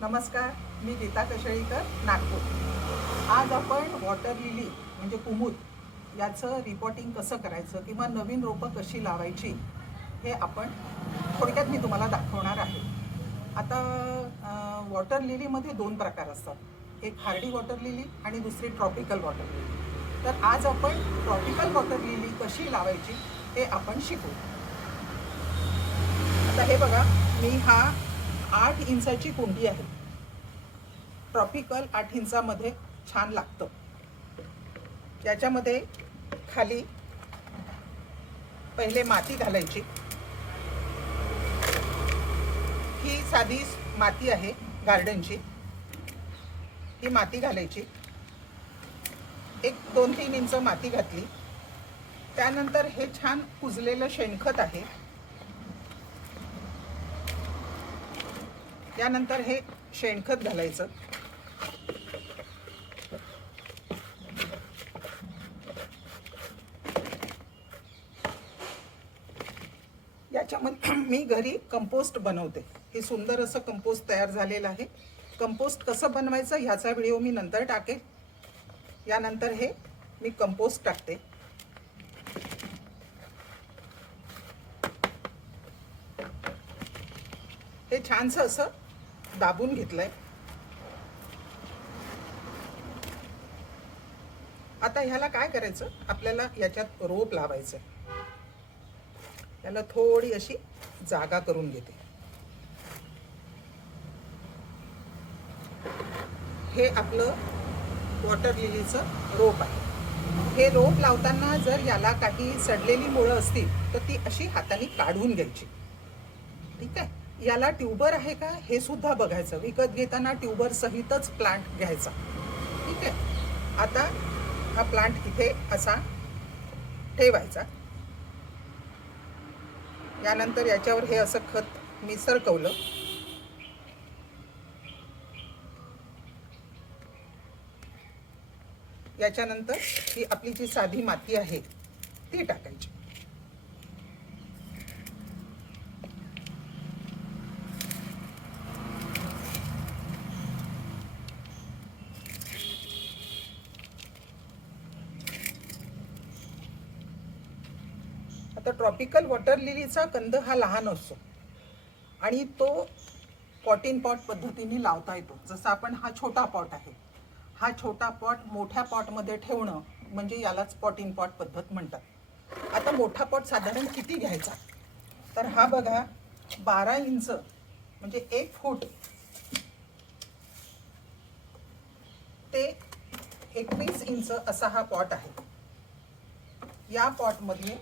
नमस्कार, मी गीता कशळीकर, नागपूर। आज आपण वॉटर लिली म्हणजे कुमुद याचं रिपोर्टिंग कसं करायचं किंवा नवीन रोपं कशी लावायची हे आपण थोडक्यात मी तुम्हाला दाखवणार आहे। आता वॉटर लिलीमध्ये दोन प्रकार असतात, एक हार्डी वॉटर लिली आणि दुसरी ट्रॉपिकल वॉटर लिली। तर आज आपण ट्रॉपिकल वॉटर लिली कशी लावायची हे आपण शिकू। आता हे बघा, मी हा 8 इंचाची कुंडी आहे। ट्रॉपिकल 8 इंचामध्ये छान लागतं। याच्यामध्ये खाली पहिले माती घालायची। ही साधी माती आहे गार्डनची, ही माती घालायची। एक 2-3 इंच माती घातली। त्यानंतर हे छान कुजलेलं शेणखत आहे। त्यानंतर हे शेणखत घालायचं। याच्यामध्ये मी घरी कंपोस्ट बनवते। हे सुंदर असं कंपोस्ट तयार झालेलं आहे। कंपोस्ट कसं बनवायचं ह्याचा व्हिडिओ मी नंतर टाकेल। यानंतर हे मी कंपोस्ट टाकते। हे छानसं असं दाबून घेतलंय। आता ह्याला काय करायचं, आपल्याला याच्यात रोप लावायचं। याला थोडी अशी जागा करून घेते। हे आपलं वॉटर लिलीचं रोप आहे। हे रोप लावताना जर याला काही सडलेली मुळं असतील तर ती अशी हाताने काढून घ्यायची, ठीक आहे। याला ट्यूबर आहे का हे सुद्धा बघायचं। विकत घेताना ट्यूबर सहितच प्लांट घ्यायचा, ठीक आहे। आता हा प्लांट इथे असा ठेवायचा। यानंतर याच्यावर हे असं खत मी सरकवलं। याच्यानंतर ही आपली जी साधी माती आहे ती टाकायची। आता ट्रॉपिकल वॉटर लिलीचा कंद हा लहान असतो आणि तो पॉट इन पॉट पद्धतीने लावता येतो। जसं आपण हा छोटा पॉट आहे, हा छोटा पॉट मोठ्या पॉटमध्ये ठेवणं म्हणजे यालाच पॉट इन पॉट पद्धत म्हणतात। आता मोठा पॉट साधारण किती घ्यायचा, तर हा बघा 12 इंच म्हणजे 1 फूट ते 21 इंच असा हा पॉट आहे। या पॉटमध्ये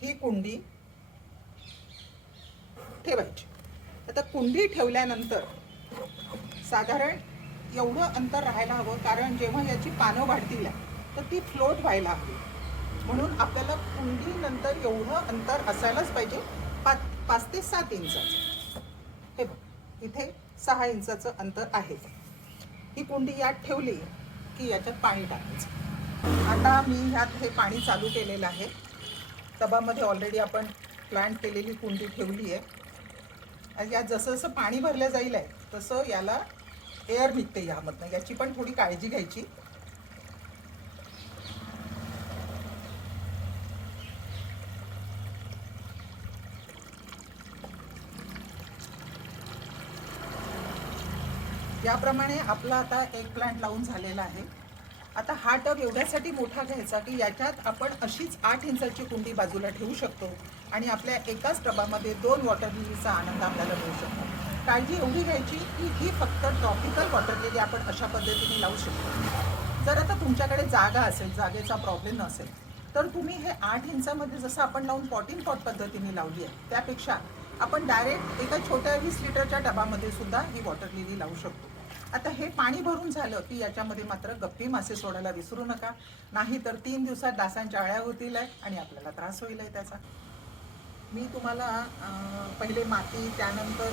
ही कुंडी ठेवायची। आता कुंडी ठेवल्यानंतर साधारण एवढं अंतर राहायला हवं, कारण जेव्हा याची पानं वाढतील तर ती फ्लोट व्हायला हवी। म्हणून आपल्याला कुंडीनंतर एवढं अंतर असायलाच पाहिजे, 5 ते 7 इंचाचं। हे बघ, इथे 6 इंचाचं अंतर आहे। ही कुंडी यात ठेवली की याच्यात पाणी टाकायचं। आता मी ह्यात हे पाणी चालू केलेलं आहे। टबामध्ये ऑलरेडी आपण प्लांट केलेली कुंडी ठेवली आहे। यात जसं जसं पाणी भरलं जाईल तसं याला एअर निघते यामधनं, याची पण थोडी काळजी घ्यायची। याप्रमाणे आपला आता एक प्लांट लावून झालेला आहे। आता हा टब एवढ्यासाठी मोठा घ्यायचा की याच्यात आपण अशीच 8 इंचाची कुंडी बाजूला ठेवू शकतो आणि आपल्या एकाच टबामध्ये 2 वॉटर लिलीचा आनंद आपल्याला मिळू शकतो। काळजी एवढी घ्यायची की ही फक्त ट्रॉपिकल वॉटर लिली आपण अशा पद्धतीने लावू शकतो। जर आता तुमच्याकडे जागा असेल, जागेचा प्रॉब्लेम नसेल, तर तुम्ही हे 8 इंचामध्ये जसं आपण लावून पॉट इन पॉट पद्धतीने लावली आहे त्यापेक्षा आपण डायरेक्ट एका छोट्या 20 लिटरच्या टबामध्ये सुद्धा ही वॉटर लिली लावू शकतो। आता हे पाणी भरून झालं की याच्यामध्ये मात्र गप्पी मासे सोडायला विसरू नका, नाही तर 3 दिवसात डासांच्या अळ्या होतील आणि आपल्याला त्रास होईल त्याचा। मी तुम्हाला पहिले माती, त्यानंतर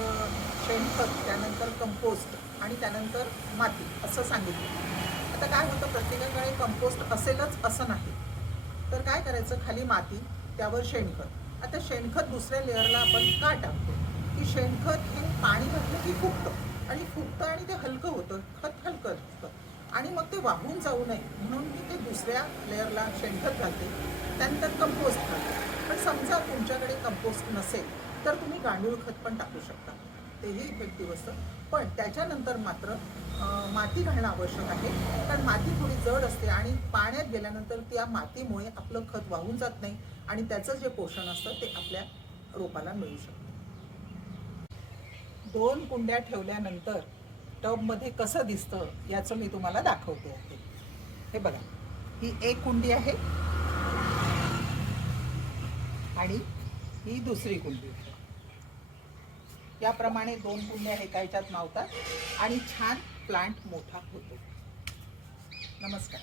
शेणखत, त्यानंतर कंपोस्ट आणि त्यानंतर माती असं सांगितलं। आता काय होतं, प्रत्येकाकडे कंपोस्ट असेलच असं नाही, तर काय करायचं, खाली माती, त्यावर शेणखत। आता शेणखत दुसऱ्या लेअरला आपण का टाकतो की शेणखत हे पाणी घातलं की फुगतं, आणि फुगतं आणि ते हलकं होतं, खत हलकं असतं आणि मग ते वाहून जाऊ नये म्हणून मी ते दुसऱ्या लेअरला शेणखत घालते, त्यानंतर कंपोस्ट घालते. पण समजा तुमच्याकडे कंपोस्ट नसेल तर तुम्ही गांडूळ खत पण टाकू शकता, तेही इफेक्टिव्ह असतं. पण त्याच्यानंतर मात्र माती घालणं आवश्यक आहे, कारण माती थोडी जड असते आणि पाण्यात गेल्यानंतर त्या मातीमुळे आपलं खत वाहून जात नाही आणि त्याचं जे पोषण असतं ते आपल्या रोपाला मिळू शकतं. 2 कुंड्या ठेवल्यानंतर टबमध्ये कसं दिसतं याचं मी तुम्हाला दाखवते आहे. हे बघा, ही एक कुंडी आहे आणि ही दुसरी कुंडी आहे. याप्रमाणे 2 कुंड्या एका ह्याच्यात मावतात आणि छान प्लांट मोठा होतो. नमस्कार.